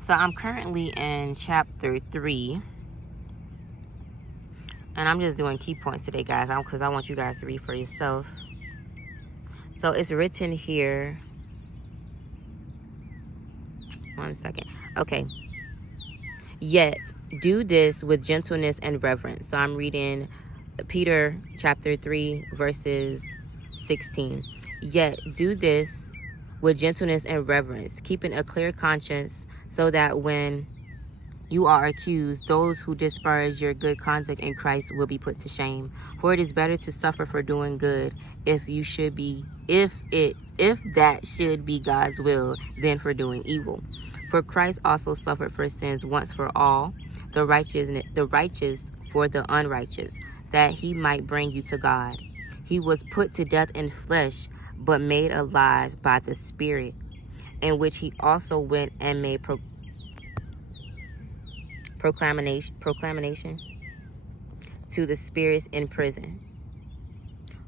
So I'm currently in chapter 3. And I'm just doing key points today, guys, because I want you guys to read for yourself. So it's written here. One second. Okay. Yet do this with gentleness and reverence. So I'm reading Peter chapter 3, verses 16. Yet do this with gentleness and reverence, keeping a clear conscience, so that when you are accused, those who disparage your good conduct in Christ will be put to shame. For it is better to suffer for doing good, if that should be God's will, than for doing evil. For Christ also suffered for sins once for all, the righteous for the unrighteous, that he might bring you to God. He was put to death in flesh, but made alive by the Spirit, in which he also went and made proclamation to the spirits in prison,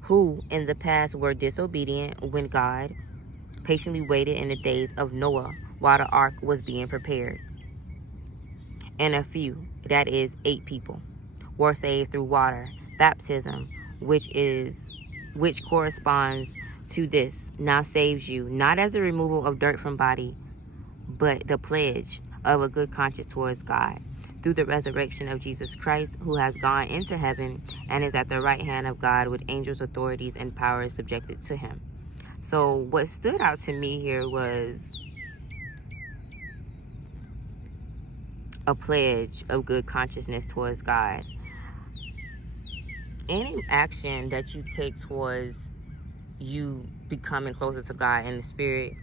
who in the past were disobedient when God patiently waited in the days of Noah while the ark was being prepared. And a few, that is 8 people, were saved through water baptism, which corresponds to this, now saves you, not as the removal of dirt from body, but the pledge of a good conscience towards God, through the resurrection of Jesus Christ, who has gone into heaven and is at the right hand of God, with angels, authorities, and powers subjected to him. So what stood out to me here was a pledge of good consciousness towards God. Any action that you take towards you becoming closer to God in the Spirit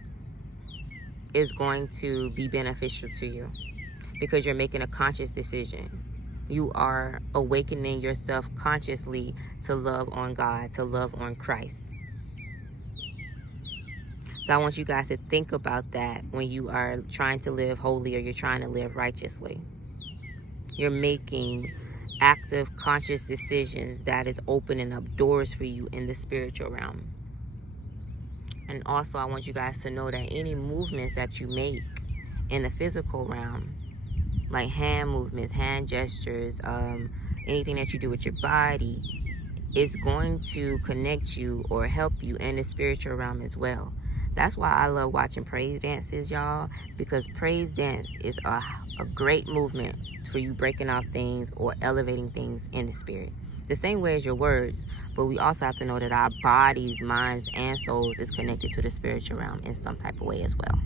is going to be beneficial to you, because you're making a conscious decision. You are awakening yourself consciously to love on God, to love on Christ. So I want you guys to think about that when you are trying to live holy, or you're trying to live righteously. You're making active, conscious decisions that is opening up doors for you in the spiritual realm. And also, I want you guys to know that any movements that you make in the physical realm, like hand movements, hand gestures, anything that you do with your body, is going to connect you or help you in the spiritual realm as well. That's why I love watching praise dances, y'all, because praise dance is a great movement for you breaking off things or elevating things in the spirit. The same way as your words, but we also have to know that our bodies, minds, and souls is connected to the spiritual realm in some type of way as well.